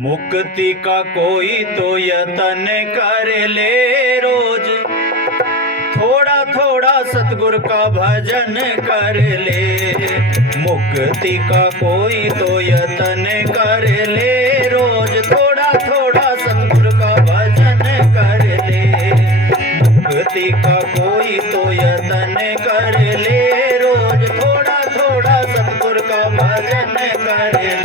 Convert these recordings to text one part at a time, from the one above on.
मुक्ति का कोई तो यतन कर ले रोज, थोड़ा थोड़ा सतगुर का भजन कर ले। मुक्ति का कोई तो यतन कर ले रोज, थोड़ा थोड़ा सतगुर का भजन कर ले। मुक्ति का कोई तो यतन कर ले रोज, थोड़ा थोड़ा सतगुर का भजन कर ले।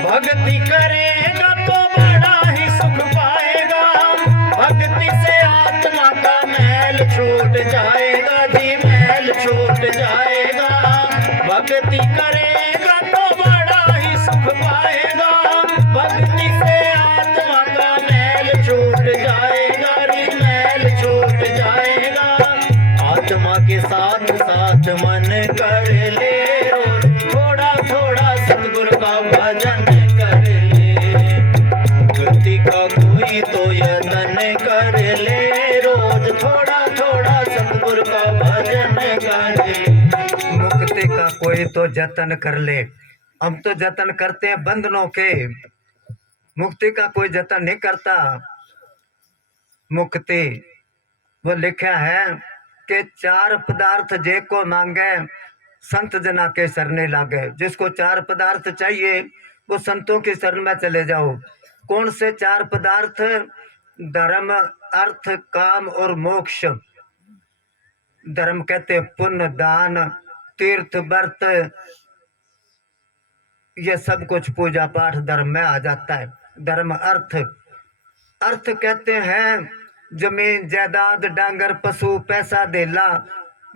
भक्ति करेगा तो बड़ा ही सुख पाएगा, भक्ति से आत्मा का मैल छूट जाएगा जी, मैल छूट जाएगा। भक्ति करेगा तो बड़ा ही सुख पाएगा, भक्ति से आत्मा का मैल छूट जाएगा रे, मैल छूट जाएगा। आत्मा के साथ साथ मन कर ले रोज, थोड़ा थोड़ा सतगुरु का भजन कर ले। मुक्ति का कोई तो यतन कर ले रोज, थोड़ा थोड़ा सतगुरु का भजन कर ले। मुक्ति का कोई तो जतन कर ले। हम तो जतन करते हैं बंधनों के, मुक्ति का कोई जतन नहीं करता। मुक्ति वो लिखा है कि चार पदार्थ जे को मांगे संत जना के शरणे लागे। जिसको चार पदार्थ चाहिए वो संतों की शरण में चले जाओ। कौन से चार पदार्थ? धर्म, अर्थ, काम और मोक्ष। धर्म कहते पुण्य, दान, तीर्थ, व्रत, ये सब कुछ पूजा पाठ धर्म में आ जाता है। धर्म, अर्थ। अर्थ कहते हैं जमीन जायदाद, डांगर, पशु, पैसा, धेला,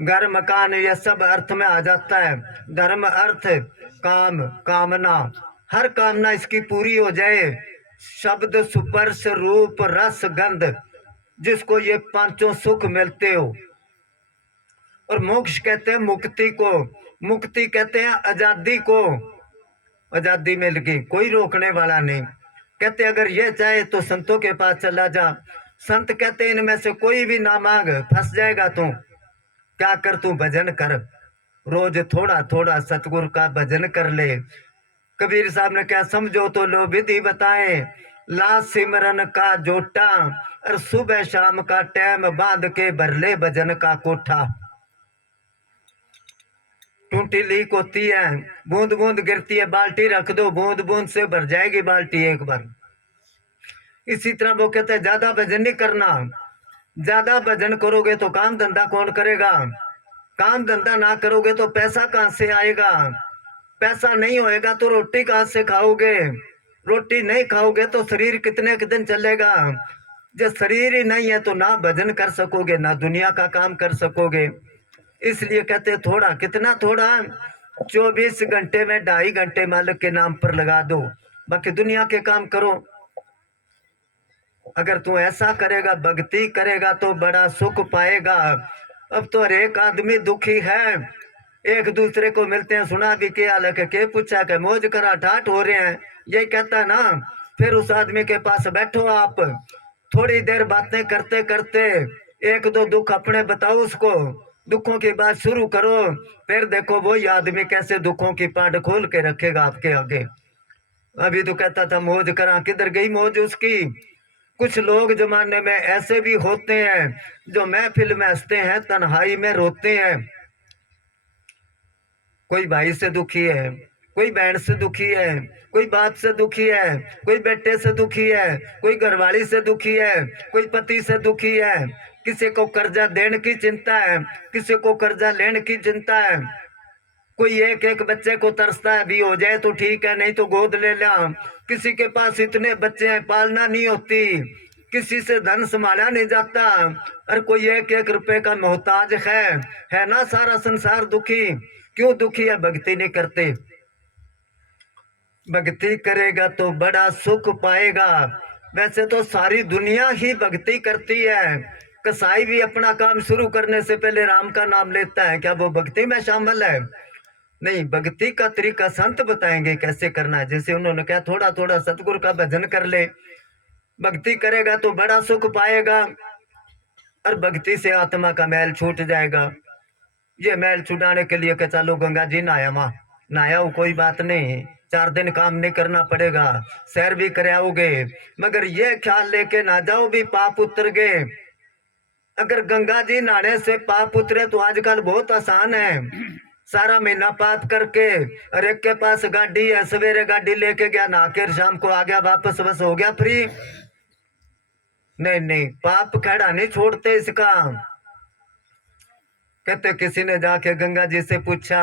घर, मकान, ये सब अर्थ में आ जाता है। धर्म, अर्थ, काम, कामना, हर कामना इसकी पूरी हो जाए। शब्द, स्पर्श, रूप, रस, गंध, जिसको ये पांचों सुख मिलते हो। और मोक्ष कहते हैं मुक्ति को। मुक्ति कहते हैं आजादी को। आजादी मिल गई, कोई रोकने वाला नहीं। कहते अगर ये चाहे तो संतों के पास चला जा। संत कहते इनमें से कोई भी ना मांग, फंस जाएगा तू। क्या कर, तू भजन कर, रोज थोड़ा थोड़ा सतगुरु का भजन कर ले। कबीर साहब ने क्या समझो तो लो विधि बताए, ला सिमरन का जोटा, और सुबह शाम का टैम बांध के भर ले भजन का कोठा। टूटी लीक होती है, बूंद बूंद गिरती है, बाल्टी रख दो, बूंद बूंद से भर जाएगी बाल्टी एक बार। इसी तरह वो कहते हैं ज्यादा भजन नहीं करना। ज्यादा भजन करोगे तो काम धंधा कौन करेगा? काम धंधा ना करोगे तो पैसा कहाँ से आएगा? पैसा नहीं होएगा तो रोटी कहाँ से खाओगे? रोटी नहीं खाओगे तो शरीर कितने दिन चलेगा? जब शरीर ही नहीं है तो ना भजन कर सकोगे, ना दुनिया का काम कर सकोगे। इसलिए कहते थोड़ा, कितना थोड़ा? 24 घंटे में 2.5 घंटे मालिक के नाम पर लगा दो, बाकी दुनिया के काम करो। अगर तू ऐसा करेगा, भक्ति करेगा तो बड़ा सुख पाएगा। अब तो हर एक आदमी दुखी है, एक दूसरे को मिलते हैं, सुना भी क्या हाल है, के पूछा के मौज करा ठाठ हो रहे हैं, यही कहता ना। फिर उस आदमी के पास बैठो आप, थोड़ी देर बातें करते करते एक दो दुख अपने बताओ उसको, दुखों की बात शुरू करो। फिर देखो वो आदमी कैसे दुखों की पाट खोल के रखेगा आपके आगे। अभी तो कहता था मौज करा, किधर गई मौज उसकी? कुछ लोग जमाने में ऐसे भी होते हैं जो महफिल में हंसते हैं, तन्हाई में रोते हैं। कोई भाई से दुखी है, कोई बहन से दुखी है, कोई बाप से दुखी है, कोई बेटे से दुखी है, कोई घरवाली से दुखी है, कोई पति से दुखी है। किसी को कर्जा देने की चिंता है, किसी को कर्जा लेने की चिंता है। कोई एक एक बच्चे को तरसता है, भी हो जाए तो ठीक है, नहीं तो गोद ले ला। किसी के पास इतने बच्चे हैं, पालना नहीं होती, किसी से धन संभाला नहीं जाता, और कोई एक एक रुपए का मोहताज है ना। सारा संसार दुखी। क्यों दुखी है? भक्ति नहीं करते। भक्ति करेगा तो बड़ा सुख पाएगा। वैसे तो सारी दुनिया ही भक्ति करती है। कसाई भी अपना काम शुरू करने से पहले राम का नाम लेता है, क्या वो भक्ति में शामिल है? नहीं, भक्ति का तरीका संत बताएंगे कैसे करना है। जैसे उन्होंने कहा थोड़ा थोड़ा सतगुरु का भजन कर ले, भक्ति करेगा तो बड़ा सुख पाएगा और भक्ति से आत्मा का मैल छूट जाएगा। ये मैल छुड़ाने के लिए कि चलो गंगा जी नहाया माँ, नहाया हो कोई बात नहीं, 4 दिन काम नहीं करना पड़ेगा, सैर भी कर आओगे, मगर ये ख्याल लेके ना जाओ भी पाप उतर गए। अगर गंगा जी नहाने से पाप उतरे तो आजकल बहुत आसान है, सारा महीना पाप करके और एक के पास गाड़ी है, सवेरे गाड़ी लेके गया, नहा के शाम को आ गया वापस, बस हो गया फ्री। नहीं नहीं, पाप खड़ा नहीं छोड़ते इसका। कहते किसी ने जाके गंगा जी से पूछा,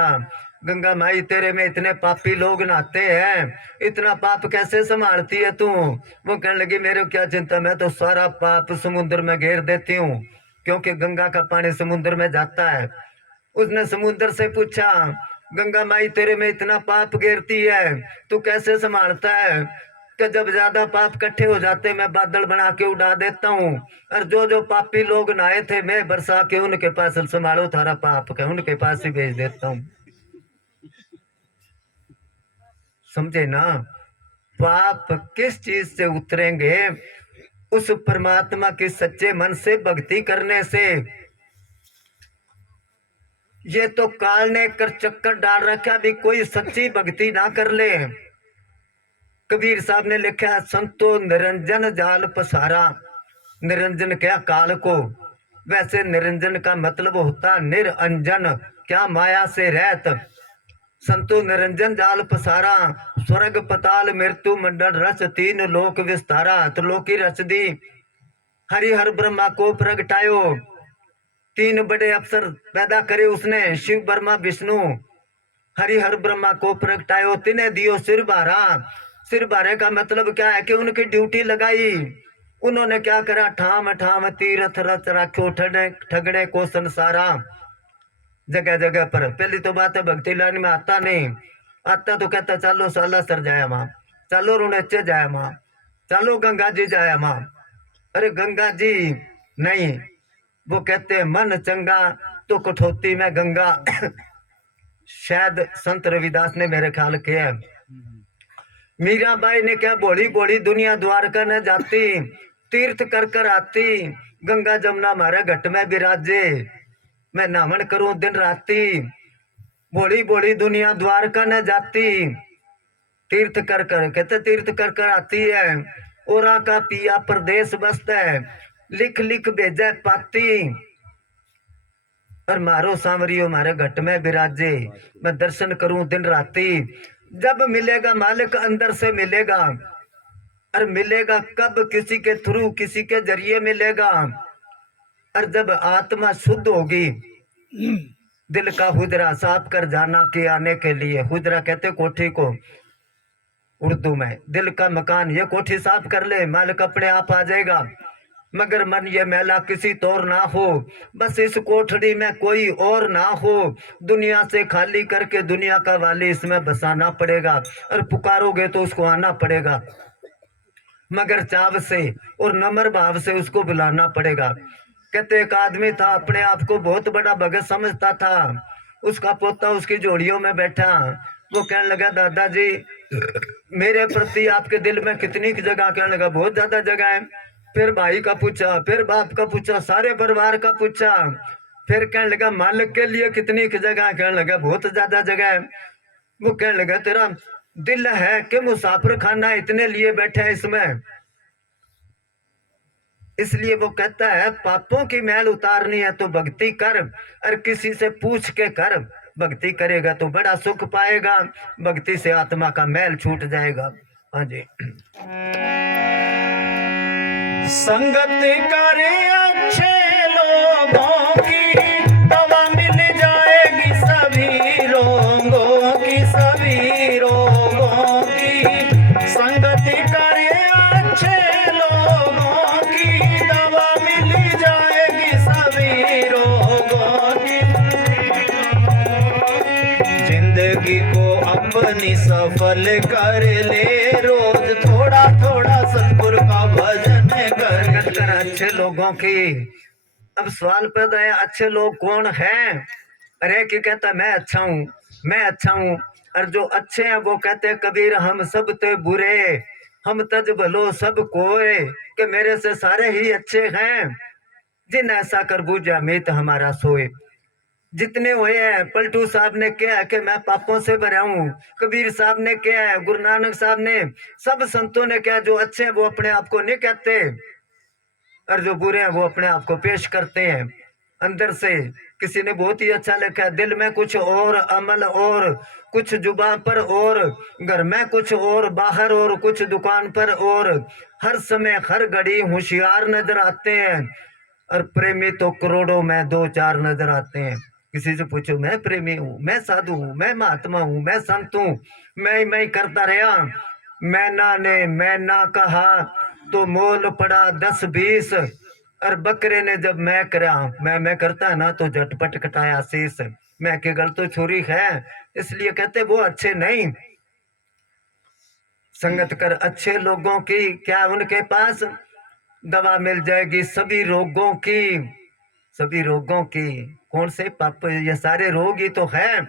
गंगा माई तेरे में इतने पापी लोग नहाते हैं, इतना पाप कैसे संभालती है तू? वो कहने लगी मेरे क्या चिंता, मैं तो सारा पाप समुद्र में घेर देती हूँ, क्योंकि गंगा का पानी समुद्र में जाता है। उसने समुद्र से पूछा, गंगा माई तेरे में इतना पाप घेरती है, तू कैसे संभालता है? कि जब ज्यादा पाप इकट्ठे हो जाते मैं बादल बना के उड़ा देता हूँ, और जो जो पापी लोग नहाए थे मैं बरसा के उनके पास, संभालो थारा पाप का, उनके पास ही भेज देता हूँ। समझे ना? पाप किस चीज से उतरेंगे? उस परमात्मा की सच्चे मन से भक्ति करने से। ये तो काल ने कर चक्कर डाल रखा भी कोई सच्ची भक्ति ना कर ले। कबीर साहब ने लिखा, संतो निरंजन जाल पसारा। निरंजन क्या काल को, वैसे निरंजन का मतलब होता निरंजन, क्या माया से रहत। संतो निरंजन जाल पसारा, स्वर्ग पताल मृत्यु मंडल रस, 3 लोक विस्तारा। त्रिलोकी रच दी, हरि हर ब्रह्मा को प्रगटायो, 3 बड़े अफसर पैदा करे उसने, शिव ब्रह्मा विष्णु। हरि हर ब्रह्मा को प्रगटायो, तिन्हें दियो सिर भारा। सिर भारे का मतलब क्या है कि उनकी ड्यूटी लगाई। उन्होंने क्या करा, ठाम ठाम तीर्थ रच राखो, ठगड़े को संसारा। जगह जगह पर पहली तो बात है भक्ति लाइन में आता नहीं, आता तो कहता चलो साला सर जाया माँ, चलो रुणेचे जाया माँ, चलो गंगा जी जाया माँ। अरे गंगा जी नहीं, वो कहते मन चंगा तो कठौती में गंगा। शायद संत रविदास ने मेरे ख्याल किया है। मीराबाई ने क्या, बोली बोली दुनिया द्वारका न जाती, तीर्थ कर कर आती, गंगा जमुना हमारे घट में विराजे, मैं नामन करूं दिन राती। बोली बोली दुनिया द्वारका न जाती, तीर्थ कर कर, कहते तीर्थ कर कर आती है। ओरा का पिया प्रदेश बसता है, लिख लिख भेजे पाती, और मारो सांवरियो मारे घट में विराजे, मैं दर्शन करूं दिन राती। जब मिलेगा मालिक अंदर से मिलेगा, और मिलेगा कब, किसी के थ्रू, किसी के जरिए मिलेगा। और जब आत्मा शुद्ध होगी, दिल का हुजरा साफ कर जाना के आने के लिए। हुजरा कहते कोठी को उर्दू में, दिल का मकान, ये कोठी साफ कर ले, मालिक अपने आप आ जाएगा। मगर मन ये मैला किसी तौर ना हो, बस इस कोठड़ी में कोई और ना हो, दुनिया से खाली करके दुनिया का वाली इसमें बसाना पड़ेगा, और पुकारोगे तो उसको आना पड़ेगा, मगर चाव से और नम्र भाव से उसको बुलाना पड़ेगा। कहते एक आदमी था, अपने आप को बहुत बड़ा भगत समझता था, उसका पोता उसकी जोड़ियों में बैठा, वो कहने लगा दादाजी मेरे प्रति आपके दिल में कितनी जगह? कहने लगा बहुत ज्यादा जगह है। फिर भाई का पूछा, फिर बाप का पूछा, सारे परिवार का पूछा, फिर कहने लगा मालिक के लिए कितनी जगह? कहने लगा बहुत ज्यादा जगह है। वो कहने लगा तेरा दिल है कि मुसाफिर खाना इतने लिए बैठे है इसमें? इसलिए वो कहता है पापों की मैल उतारनी है तो भक्ति कर, और किसी से पूछ के कर। भक्ति करेगा तो बड़ा सुख पाएगा, भक्ति से आत्मा का मैल छूट जाएगा। हाँ जी। संगत करे अच्छे लोगों की, दवा मिल जाएगी सभी रोगों की, सभी रोगों की। संगत करे अच्छे लोगों की, दवा मिल जाएगी सभी रोगों की। जिंदगी को अपनी सफल कर ले, रोज थोड़ा थोड़ा सतगुरु का भजन कर अच्छे लोगों की। अब सवाल पैदा है अच्छे लोग कौन हैं? अरे कि कहता मैं अच्छा हूँ, मैं अच्छा हूँ। और जो अच्छे हैं वो कहते हैं कबीर हम सब ते बुरे, हम तज भलो सब कोय, कि मेरे से सारे ही अच्छे हैं, जिन ऐसा कर बूझा मीत हमारा सोए। जितने हुए हैं, पलटू साहब ने क्या है कि मैं पापों से भरा हूँ, कबीर साहब ने क्या है, गुरु नानक साहब ने, सब संतों ने क्या, जो अच्छे हैं वो अपने आप को नहीं कहते, और जो बुरे हैं वो अपने आप को पेश करते हैं अंदर से। किसी ने बहुत ही अच्छा लिखा है, दिल में कुछ और, अमल और, कुछ जुबान पर और, घर में कुछ और, बाहर और, कुछ दुकान पर और, हर समय हर घड़ी होशियार नजर आते हैं, और प्रेमी तो करोड़ों में दो चार नजर आते हैं। किसी से पूछो, मैं प्रेमी हूँ, मैं साधु हूँ, मैं महात्मा हूँ, मैं संत हूँ, मैं ही करता रहा, मैं ना कहा तो मोल पड़ा 10-20, और बकरे ने जब मैं करा, मैं करता है ना तो झटपट कटाया शीश। मैं के गल तो छुरी है, इसलिए कहते वो अच्छे नहीं। संगत कर अच्छे लोगों की, क्या उनके पास दवा मिल जाएगी सभी रोगों की, सभी रोगों की। कौन से पाप, ये सारे रोग ही तो है।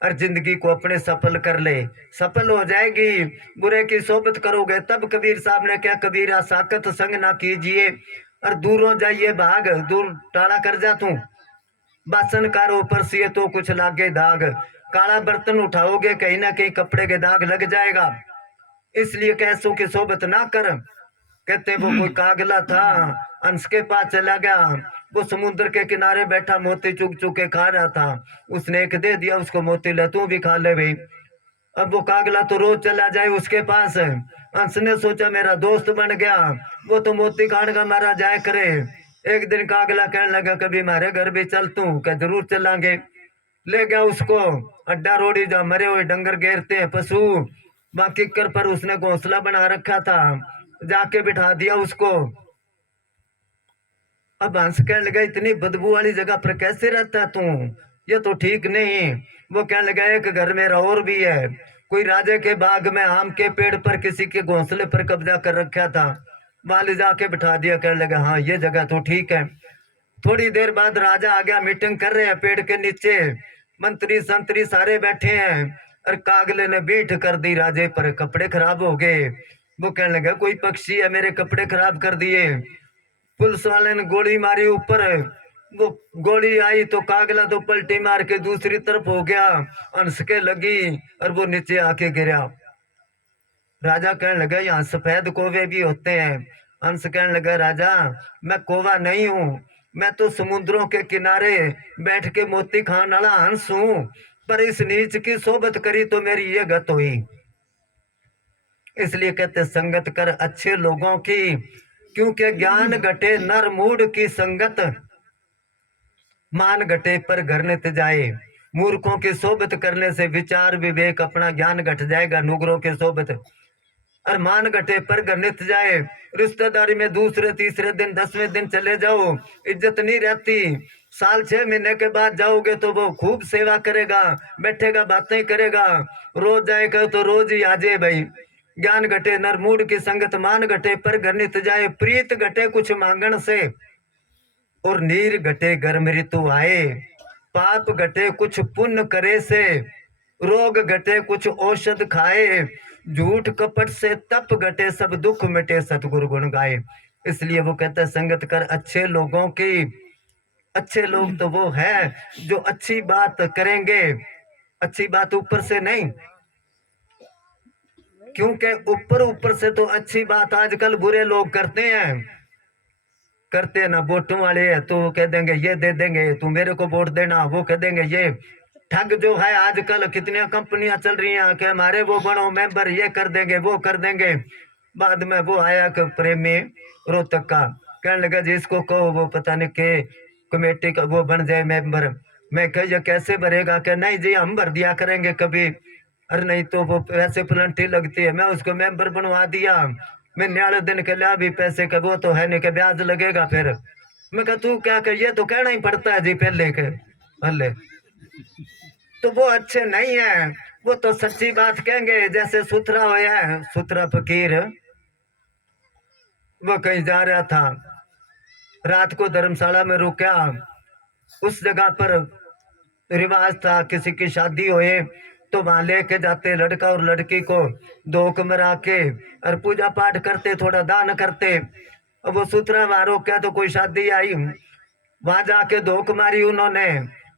और जिंदगी को अपने सफल कर ले, सफल हो जाएगी। बुरे की सोबत करोगे तब, कबीर साहब ने क्या, कबीरा साकत संग ना कीजिए, और दूरों जाइए भाग, दूर टाला कर जा तू। बासन कारो परसिए तो कुछ लागे दाग, काला बर्तन उठाओगे कहीं ना कहीं कपड़े के दाग लग जाएगा, इसलिए कैसों की सोबत ना कर। कहते वो कोई कागला था, अंश के पास चला गया, वो समुद्र के किनारे बैठा मोती चुग चुग के खा रहा था, उसने एक दे दिया उसको, मोती ले तू भी खा ले भाई। अब वो कागला तो रोज चला जाए उसके पास, अंश ने सोचा मेरा दोस्त बन गया, वो तो मोती खाने का मारा जाए करे। एक दिन कागला कहने लगा कभी हमारे घर भी चल तू, कह जरूर चलांगे। ले गया उसको अड्डा रोड़ी, जहाँ मरे हुए डंगर घेरते हैं पशु, बाकी कर पर उसने घोंसला बना रखा था, जाके बिठा दिया उसको। अब हंस कहने लगा इतनी बदबू वाली जगह पर कैसे रहता तू, ये तो ठीक नहीं। वो कहने लगा एक घर मेरा और भी है, कोई राजे के बाग में आम के पेड़ पर किसी के घोंसले पर कब्जा कर रखा था, वहां ले जाके बिठा दिया। कहने लगा हाँ ये जगह तो ठीक है। थोड़ी देर बाद राजा आ गया, मीटिंग कर रहे हैं पेड़ के नीचे, मंत्री संतरी सारे बैठे हैं, और कागले ने बीठ कर दी राजे पर, कपड़े खराब हो गए। वो कहने लगा कोई पक्षी है मेरे कपड़े खराब कर दिए। पुलिस वाले ने गोली मारी ऊपर, वो गोली आई तो कागला तो पलटी मार के दूसरी तरफ हो गया, अंश के लगी और वो नीचे आके गिरा। राजा कहने लगा यहाँ सफेद कौवे भी होते हैं। अंश कहने लगा राजा मैं कौवा नहीं हूँ, मैं तो समुद्रों के किनारे बैठ के मोती खाने वाला हंस हूँ, पर इस नीच की सोबत करी तो मेरी ये गत हुई। इसलिए कहते संगत कर अच्छे लोगों की, क्योंकि ज्ञान घटे नर मूड की संगत, मान घटे पर घर नित जाए। मूर्खों की सोबत करने से विचार विवेक अपना ज्ञान घट जाएगा, नुगरों की सोबत। और मान घटे पर घर नित जाए, रिश्तेदारी में दूसरे तीसरे दिन 10वें दिन चले जाओ, इज्जत नहीं रहती। साल 6 महीने के बाद जाओगे तो वो खूब सेवा करेगा, बैठेगा बातें करेगा, रोज जाएगा तो रोज ही आ जाए भाई। ज्ञान घटे नरमूड की संगत, मान घटे पर घर नित जाए, प्रीत घटे कुछ मांगण से, और नीर घटे गर्म ऋतु आए, पाप घटे कुछ पुण्य करे से, रोग घटे कुछ औषध खाए, झूठ कपट से तप घटे सब दुख मिटे सतगुरु गुण गाए। इसलिए वो कहते हैं संगत कर अच्छे लोगों की। अच्छे लोग तो वो है जो अच्छी बात करेंगे, अच्छी बात ऊपर से नहीं, क्योंकि ऊपर ऊपर से तो अच्छी बात आजकल बुरे लोग करते हैं, करते हैं ना। वोटों वाले है तो वो कह देंगे ये दे देंगे, तू मेरे को वोट देना, वो कह देंगे ये। ठग जो है आजकल कितनी कंपनियां चल रही हैं कि हमारे वो बनो मेंबर, ये कर देंगे वो कर देंगे। बाद में वो आया कि प्रेमी रोहतक का, कहने लगा जी इसको कहो वो पता नहीं के कमेटी का वो बन जाए मेंबर। मैं कह ये कैसे भरेगा, कि नहीं जी हम भर दिया करेंगे कभी। अरे नहीं तो वो पैसे प्लंटी लगती है, मैं उसको मेंबर बनवा दिया, मैं न्याले दिन के लिया भी पैसे का वो तो है नहीं कि ब्याज लगेगा फिर। मैं कहा तू क्या कर, ये तो कहना ही पड़ता है जी पहले के पहले। तो वो अच्छे नहीं है, वो तो सच्ची बात कहेंगे। जैसे सुथरा होया है, सुथरा फकीर, वो कहीं जा रहा था, रात को धर्मशाला में रुका, उस जगह पर रिवाज था, किसी की शादी होए तो वहां लेके जाते लड़का और लड़की को, धोख मरा के और पूजा पाठ करते, थोड़ा दान करते। अब वो सूत्रा मारो क्या, तो कोई शादी आई, वहां जाके धोख मारी उन्होंने,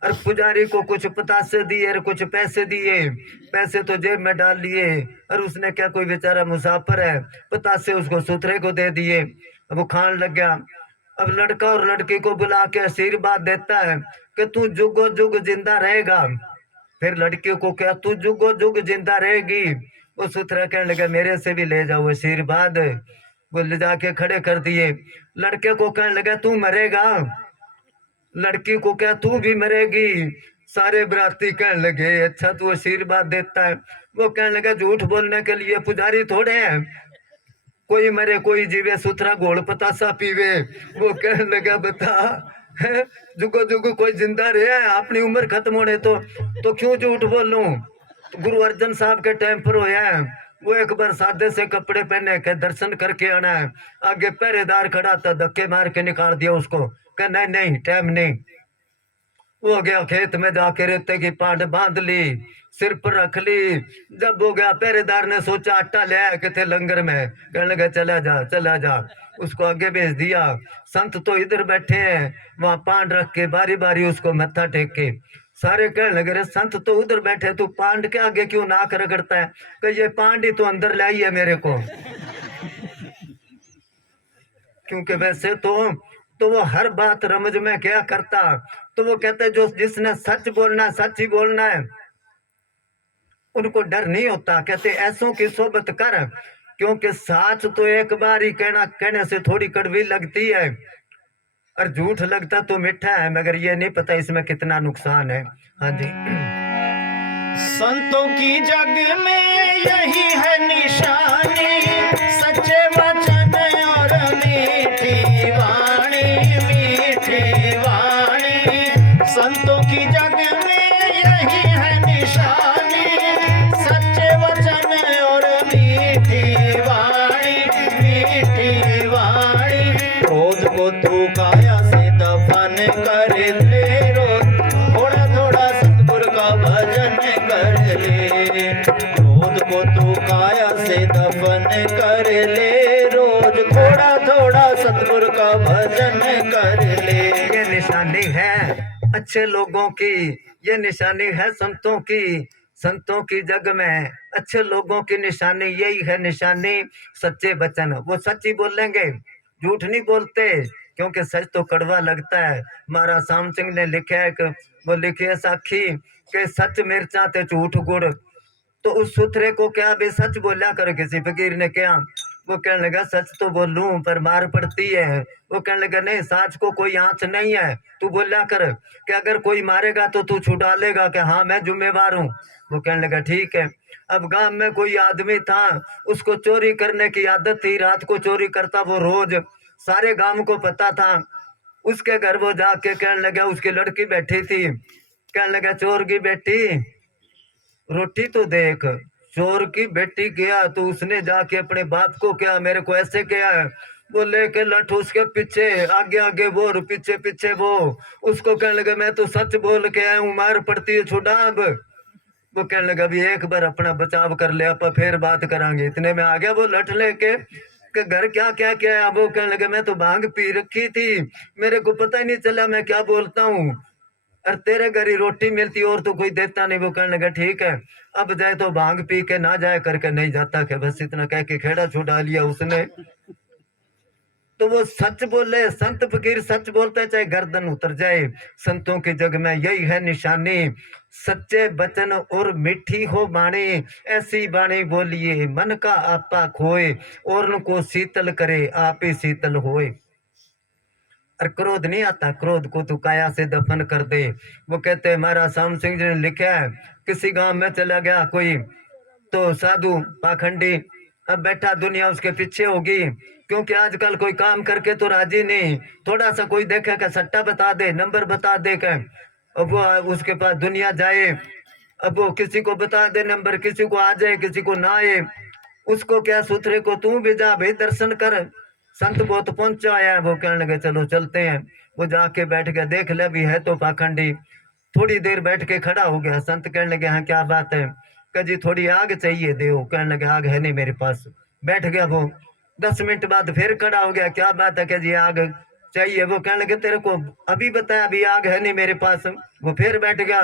और पुजारी को कुछ पतासे दिए और कुछ पैसे दिए, पैसे तो जेब में डाल लिए, और उसने क्या, कोई बेचारा मुसाफिर है, पतासे उसको सूत्रे को दे दिए। अब वो खान लग गया। अब लड़का और लड़की को बुला के आशीर्वाद देता है कि तू जुगो जुग जिंदा रहेगा। फिर लड़की को क्या, तू जुगो जुग जिंदा रहेगी। वो सूत्रा कहने लगा मेरे से भी ले जाओ आशीर्वाद। वो ले जाके खड़े कर दिए। लड़के को कहने लगा तू मरेगा, लड़की को क्या, तू भी मरेगी। सारे बराती कहने लगे अच्छा तू आशीर्वाद देता है। वो कहने लगा झूठ बोलने के लिए पुजारी थोड़े हैं, कोई मरे कोई जीवे, सुथरा घोल पतासा पीवे। वो कहने लगा बता, है जुगो जुगो कोई जिंदा रहा है, अपनी उम्र खत्म होने तो क्यों झूठ बोलूं। गुरु अर्जन साहब के टाइम पर होया है, वो एक बार सादे से कपड़े पहने के दर्शन करके आना है, आगे पहरेदार खड़ा था, धक्के मार के निकाल दिया उसको, कह नहीं नहीं टाइम नहीं। वो गया खेत में जाके रेते की पांड बांध ली, सिर पर रख ली। जब हो गया पहरेदार ने सोचा आटा ले आया के थे लंगर में, कहने लगा चला जा चला जा, उसको आगे भेज दिया। संत तो इधर बैठे हैं, वहां पांड रख के बारी बारी उसको मत्था टेक के। सारे कहने लगे रे संत तो उधर बैठे, तू पांड के आगे क्यों नाक रगड़ता है। कि ये पांड ही तो अंदर लाई है मेरे को। क्योंकि वैसे तो वो हर बात रमज में क्या करता। तो वो कहते जो जिसने सच बोलना सच ही बोलना है, उनको डर नहीं होता। कहते ऐसों की सोबत कर, क्योंकि साच तो एक बार ही कहने से थोड़ी कड़वी लगती है, और झूठ लगता तो मीठा है, मगर ये नहीं पता इसमें कितना नुकसान है। हाँ जी। संतों की जग में यही है निशानी, सच्चे वचन और मीठी वाणी, मीठी वाणी। संतों की जग में यही है निशानी, सच्चे वचन और मीठी वाणी, मीठी वाणी। क्रोध को तू काया से दफन कर ले, थोड़ा थोड़ा सतगुर का भजन कर ले। क्रोध को तू काया से दफन कर ले, रोज थोड़ा थोड़ा सतगुर का भजन कर ले। ये निशानी है अच्छे लोगों की, ये निशानी है संतों की। संतों की जग में अच्छे लोगों की निशानी यही है, निशानी सच्चे वचन। वो सच ही बोलेंगे, झूठ नहीं बोलते, क्योंकि सच तो कड़वा लगता है। महाराज श्याम सिंह ने लिखा है कि वो लिखे साखी के सच मिर्चा ते झूठ गुड़। तो उस सूत्रे को क्या भी सच बोला कर, किसी फकीर ने क्या। वो कहने लगा सच तो बोलूं पर मार पड़ती है। वो कहने लगा नहीं, साच को कोई आंच नहीं है, तू बोला कर कि अगर कोई मारेगा तो तू छुड़ा लेगा कि हाँ मैं जिम्मेवार हूँ। वो कहने लगा ठीक है। अब गांव में कोई आदमी था, उसको चोरी करने की आदत थी, रात को चोरी करता वो रोज, सारे गांव को पता था। उसके घर वो जाके कहने लगा, उसकी लड़की बैठी थी, कहने लगा चोर की बेटी रोटी तो देख। चोर की बेटी गया तो उसने जाके अपने बाप को क्या, मेरे को ऐसे किया है। वो लेके लठ उसके पीछे, आगे आगे वो और पीछे पीछे वो। उसको कहने लगा मैं तो सच बोल के आया हूँ, मार पड़ती है छुड़ा अब। वो कहने लगा अभी एक बार अपना बचाव कर ले, आप फिर बात करांगे। इतने में आ गया वो लठ लेके कि घर क्या क्या क्या है। वो कहने लगा मैं तो भांग पी रखी थी, मेरे को पता ही नहीं चला मैं क्या बोलता हूँ, और तेरे घर ही रोटी मिलती और तो कोई देता नहीं। वो कहने लगा ठीक है, अब जाए तो भांग पी के ना जाए करके नहीं जाता के, बस इतना कह के खेड़ा छुड़ा लिया उसने। तो वो सच बोले, संत फकीर सच बोलते चाहे गर्दन उतर जाए। संतों के जग में यही है निशानी, सच्चे बचन और मीठी हो बाणी। ऐसी बाणी बोलिए मन का आपा खोए, और उनको शीतल करे आप ही शीतल होए। और क्रोध नहीं आता, क्रोध को तू काया से दफन कर दे। वो कहते हैं महाराज श्याम सिंह जी ने लिखा है, किसी गांव में चला गया कोई तो साधु पाखंडी, अब बैठा दुनिया उसके पीछे होगी, क्योंकि आजकल कोई काम करके तो राजी नहीं। थोड़ा सा कोई देखे का सट्टा बता दे, नंबर बता दे के, अब वो उसके पास दुनिया जाए। अब वो किसी को बता दे नंबर, किसी को आ जाए किसी को ना आए। उसको क्या सूत्रे को तू भी जा भाई दर्शन कर, संत बहुत पहुंचा आया है। वो कहने लगे चलो चलते हैं। वो जाके बैठ के देख ले भी है तो पाखंडी, थोड़ी देर बैठ के खड़ा हो गया। संत कहने लगे हाँ क्या बात है? कह जी थोड़ी आग चाहिए दो। कहने लगे आग है नहीं मेरे पास। बैठ गया वो। 10 मिनट बाद फिर खड़ा हो गया। क्या बात है? कह जी आग चाहिए। वो कहने लगे तेरे को अभी बताया अभी आग है नहीं मेरे पास। वो फिर बैठ गया।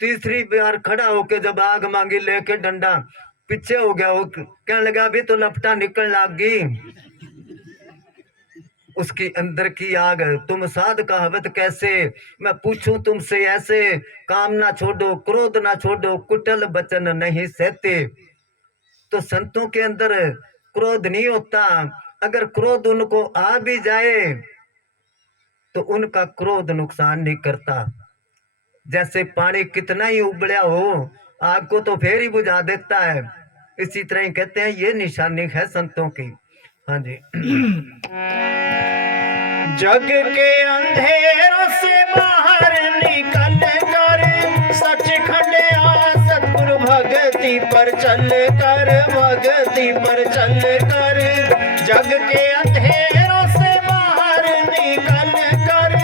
तीसरी बार खड़ा होके जब आग मांगी लेके डंडा पीछे हो गया। वो कहने लगा अभी तो लपटा निकल लग गई उसकी अंदर की आग। तुम साध कहावत कैसे मैं पूछूं तुमसे ऐसे, काम ना छोड़ो क्रोध ना छोड़ो कुटिल बचन नहीं सहते। तो संतों के अंदर क्रोध नहीं होता। अगर क्रोध उनको आ भी जाए तो उनका क्रोध नुकसान नहीं करता। जैसे पानी कितना ही उबला हो आग को तो फिर ही बुझा देता है। इसी तरह ही कहते हैं ये निशानी है संतों की। हाँ जी। जग के अंधेरों से बाहर निकल कर सचखंड आ सतगुरु भगति पर चल कर, भगति पर चल कर। जग के अंधेरों से बाहर निकल कर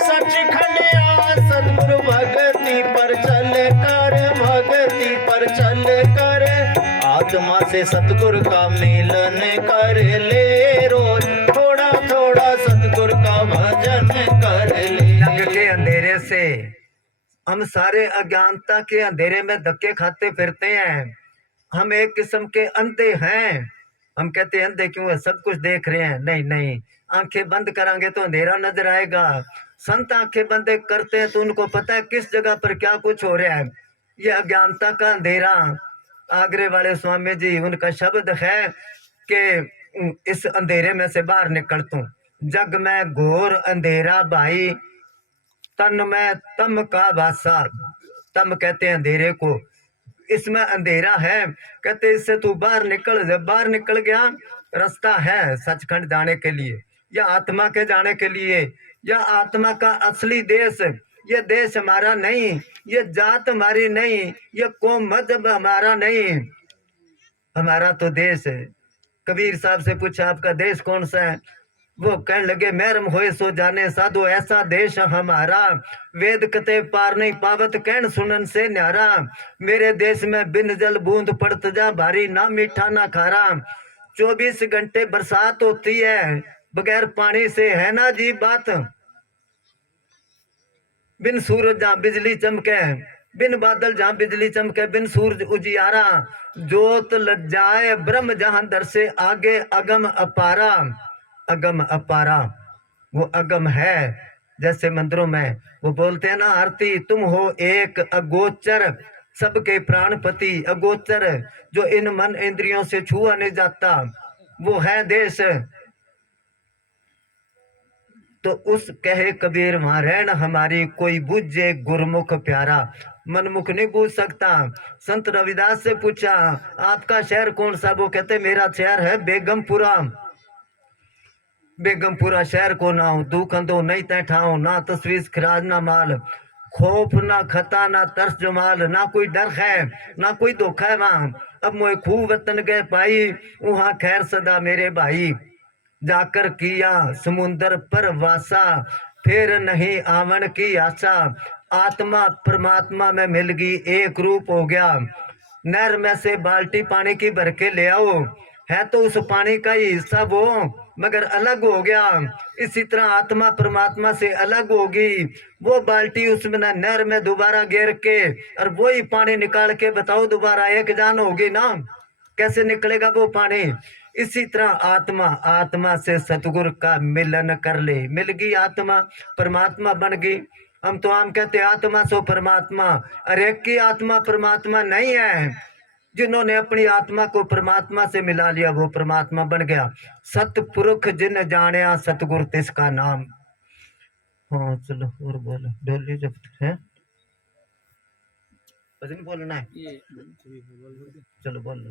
सचखंड आ सतगुरु भगति पर चल कर, भगति पर चल कर। आत्मा से सतगुरु का मिलन कर ले रोज, थोड़ा थोड़ा सतगुरु का भजन कर ले। जग के अंधेरे से हम सारे अज्ञानता के अंधेरे में धक्के खाते फिरते हैं। हम एक किस्म के अंधे हैं। हम कहते हैं अंधे क्यों है? सब कुछ देख रहे हैं। नहीं नहीं, आंखें बंद करांगे तो अंधेरा नजर आएगा। संत आंखें बंद करते हैं तो उनको पता है किस जगह पर क्या कुछ हो रहा है। ये अज्ञानता का अंधेरा। आगरे वाले स्वामी जी उनका शब्द है कि इस अंधेरे में से बाहर निकल तू। जग में घोर अंधेरा भाई, तन में तम का भाषा। तम कहते हैं अंधेरे को। इसमें अंधेरा है, कहते इससे तू बाहर निकल। जब बाहर निकल गया रास्ता है सचखंड जाने के लिए, या आत्मा के जाने के लिए, या आत्मा का असली देश। ये देश हमारा नहीं, ये जात हमारी नहीं, ये कौम मजहब हमारा नहीं, हमारा तो देश है। कबीर साहब से पूछा आपका देश कौन सा है? वो कहने लगे महरम होए सो जाने साधो ऐसा देश हमारा, वेद कते पार नहीं पावत कहन सुनन से न्यारा। मेरे देश में बिन जल बूंद पड़त जा भारी, ना मीठा ना खारा। 24 घंटे बरसात होती है, बगैर पानी से है ना जी बात। बिन सूरज जहाँ बिजली चमके, बिन बादल जहाँ बिजली चमके, बिन सूरज उजियारा। जोत लग जाए ब्रह्म जहाँ दर से आगे, अगम अपारा। अगम अपारा वो अगम है। जैसे मंदिरों में वो बोलते हैं ना आरती, तुम हो एक अगोचर सबके प्राणपति। अगोचर जो इन मन इंद्रियों से छुआ नहीं जाता, वो है देश। तो उस कहे कबीर वहां रहना हमारी, कोई बुझे गुरमुख प्यारा। मनमुख नहीं पूछ सकता। संत रविदास से पूछा आपका शहर कौन सा? वो कहते मेरा शहर है बेगमपुरा। बेगमपुरा शहर को ना हो दुख अंधो नहीं तैठाओ, ना तस्वीर खराज ना माल, खौफ ना खता ना तरस जमाल। ना कोई डर है ना कोई धोखा है वहां। अब मोए खूब वतन गए पाई, वहां खैर सदा मेरे भाई। जाकर किया समुंदर पर वासा, फिर नहीं आवन की आशा। आत्मा परमात्मा में मिल गई, एक रूप हो गया। नहर में से बाल्टी पानी की भर के ले आओ, है तो उस पानी का ही हिस्सा वो, मगर अलग हो गया। इसी तरह आत्मा परमात्मा से अलग होगी। वो बाल्टी उसमें नहर में दोबारा गिर के और वही पानी निकाल के बताओ दोबारा एक जान होगी ना, कैसे निकलेगा वो पानी। इसी तरह आत्मा, आत्मा से सतगुरु का मिलन कर ले, मिल गई आत्मा, परमात्मा बन गई। हम तो आम कहते आत्मा सो परमात्मा, अरे एक की आत्मा परमात्मा नहीं है। जिन्होंने अपनी आत्मा को परमात्मा से मिला लिया वो परमात्मा बन गया। सतपुरुष जिन जाने सतगुरु तिसका नाम। हाँ चलो और बोलो, डोली जब है भजन बोलना है, चलो बोल लो।